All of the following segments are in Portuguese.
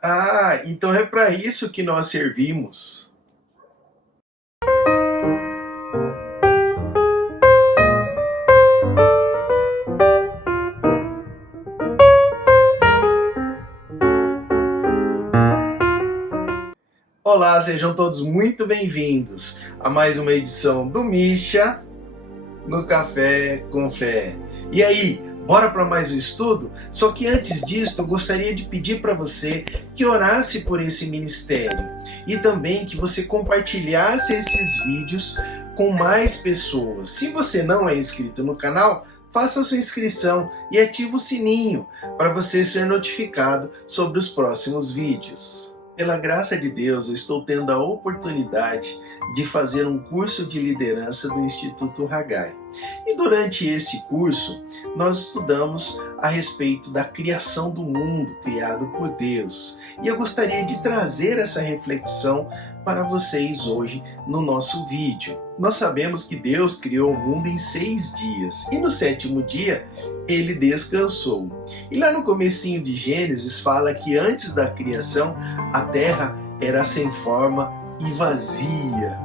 Ah, então é para isso que nós servimos. Olá, sejam todos muito bem-vindos a mais uma edição do Misha no Café com Fé. E aí, bora para mais um estudo? Só que antes disso, eu gostaria de pedir para você que orasse por esse ministério e também que você compartilhasse esses vídeos com mais pessoas. Se você não é inscrito no canal, faça a sua inscrição e ative o sininho para você ser notificado sobre os próximos vídeos. Pela graça de Deus, eu estou tendo a oportunidade de fazer um curso de liderança do Instituto Haggai. E durante esse curso, nós estudamos a respeito da criação do mundo criado por Deus. E eu gostaria de trazer essa reflexão para vocês hoje no nosso vídeo. Nós sabemos que Deus criou o mundo em 6 dias e no 7º dia ele descansou. E lá no comecinho de Gênesis fala que antes da criação a terra era sem forma e vazia.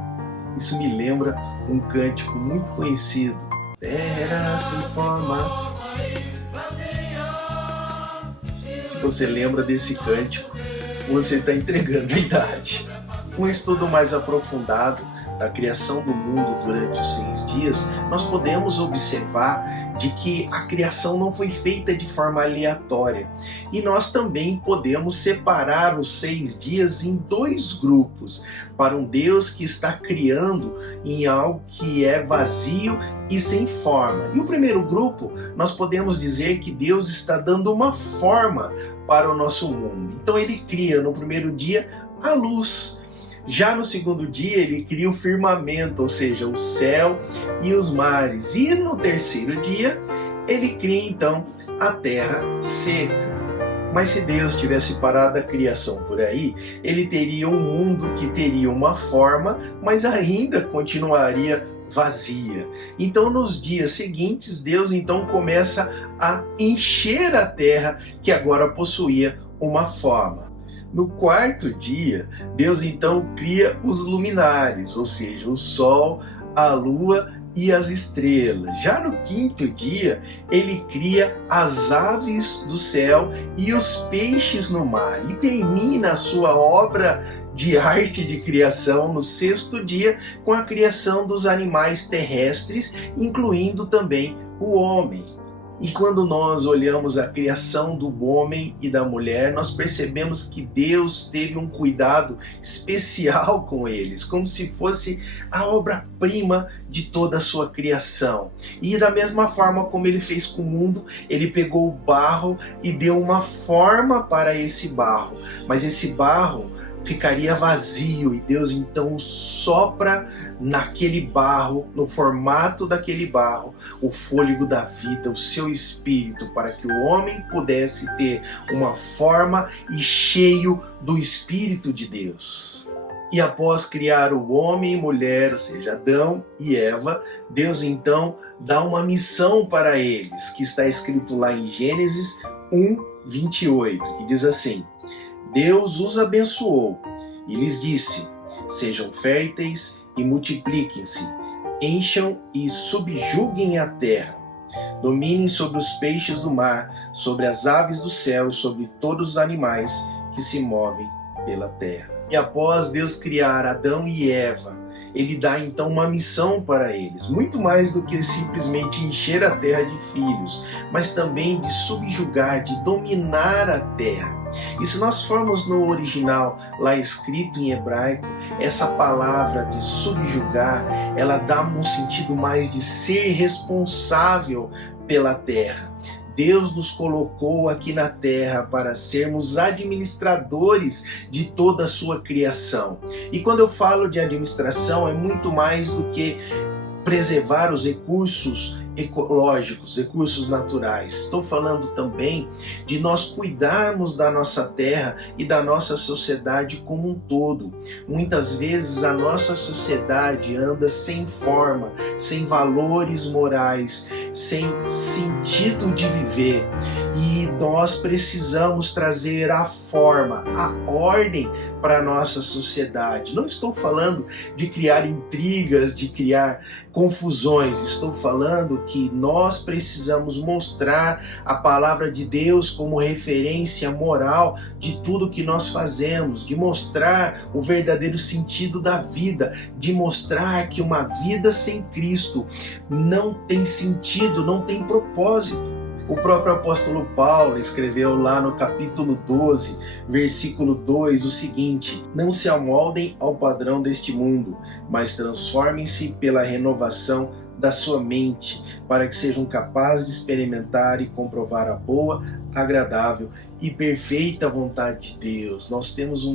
Isso me lembra um cântico muito conhecido. Terra sem forma. Se você lembra desse cântico, você está entregando a idade. Um estudo mais aprofundado da criação do mundo durante os 6 dias, nós podemos observar de que a criação não foi feita de forma aleatória. E nós também podemos separar os 6 dias em 2 grupos, para um Deus que está criando em algo que é vazio e sem forma. E o primeiro grupo, nós podemos dizer que Deus está dando uma forma para o nosso mundo. Então ele cria no primeiro dia a luz. Já no 2º dia ele cria o firmamento, ou seja, o céu e os mares. E no 3º dia ele cria então a terra seca. Mas se Deus tivesse parado a criação por aí, ele teria um mundo que teria uma forma, mas ainda continuaria vazia. Então nos dias seguintes Deus então começa a encher a terra que agora possuía uma forma. No 4º dia, Deus então cria os luminares, ou seja, o sol, a lua e as estrelas. Já no 5º dia, ele cria as aves do céu e os peixes no mar. E termina a sua obra de arte de criação no 6º dia com a criação dos animais terrestres, incluindo também o homem. E quando nós olhamos a criação do homem e da mulher, nós percebemos que Deus teve um cuidado especial com eles, como se fosse a obra-prima de toda a sua criação. E da mesma forma como ele fez com o mundo, ele pegou o barro e deu uma forma para esse barro. Mas esse barro ficaria vazio e Deus então sopra naquele barro, no formato daquele barro, o fôlego da vida, o seu espírito, para que o homem pudesse ter uma forma e cheio do Espírito de Deus. E após criar o homem e mulher, ou seja, Adão e Eva, Deus então dá uma missão para eles, que está escrito lá em Gênesis 1:28, que diz assim: Deus os abençoou e lhes disse: sejam férteis e multipliquem-se, encham e subjuguem a terra, dominem sobre os peixes do mar, sobre as aves do céu, sobre todos os animais que se movem pela terra. E após Deus criar Adão e Eva, ele dá então uma missão para eles, muito mais do que simplesmente encher a terra de filhos, mas também de subjugar, de dominar a terra. E se nós formos no original, lá escrito em hebraico, essa palavra de subjugar, ela dá um sentido mais de ser responsável pela terra. Deus nos colocou aqui na terra para sermos administradores de toda a sua criação. E quando eu falo de administração, é muito mais do que preservar os recursos ecológicos, recursos naturais. Estou falando também de nós cuidarmos da nossa terra e da nossa sociedade como um todo. Muitas vezes a nossa sociedade anda sem forma, sem valores morais, sem sentido de viver. E nós precisamos trazer a forma, a ordem para a nossa sociedade. Não estou falando de criar intrigas, de criar confusões. Estou falando que nós precisamos mostrar a palavra de Deus como referência moral de tudo que nós fazemos, de mostrar o verdadeiro sentido da vida, de mostrar que uma vida sem Cristo não tem sentido, não tem propósito. O próprio apóstolo Paulo escreveu lá no capítulo 12, versículo 2, o seguinte: não se amoldem ao padrão deste mundo, mas transformem-se pela renovação da sua mente, para que sejam capazes de experimentar e comprovar a boa, agradável e perfeita vontade de Deus. Nós temos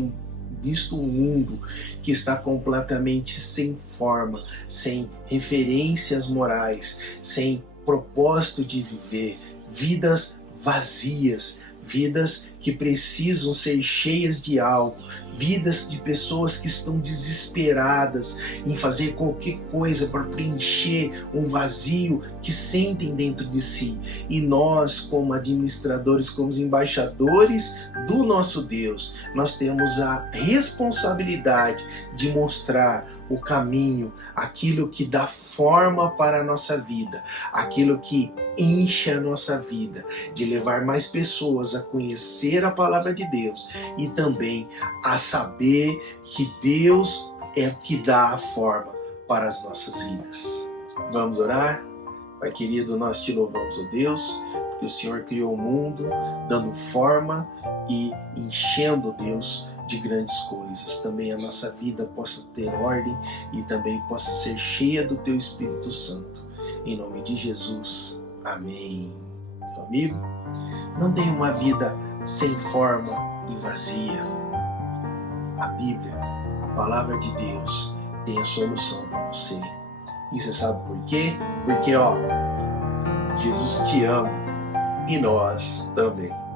visto um mundo que está completamente sem forma, sem referências morais, sem propósito de viver, vidas vazias, vidas que precisam ser cheias de algo, vidas de pessoas que estão desesperadas em fazer qualquer coisa para preencher um vazio que sentem dentro de si. E nós, como administradores, como embaixadores do nosso Deus, nós temos a responsabilidade de mostrar o caminho, aquilo que dá forma para a nossa vida, aquilo que enche a nossa vida, de levar mais pessoas a conhecer a palavra de Deus e também a saber que Deus é o que dá a forma para as nossas vidas. Vamos orar? Pai querido, nós te louvamos, ó Deus, porque o Senhor criou o mundo dando forma e enchendo, Deus, de grandes coisas. Também a nossa vida possa ter ordem e também possa ser cheia do Teu Espírito Santo. Em nome de Jesus. Amém. Meu amigo, não tenha uma vida sem forma e vazia. A Bíblia, a palavra de Deus, tem a solução para você. E você sabe por quê? Porque, Jesus te ama e nós também.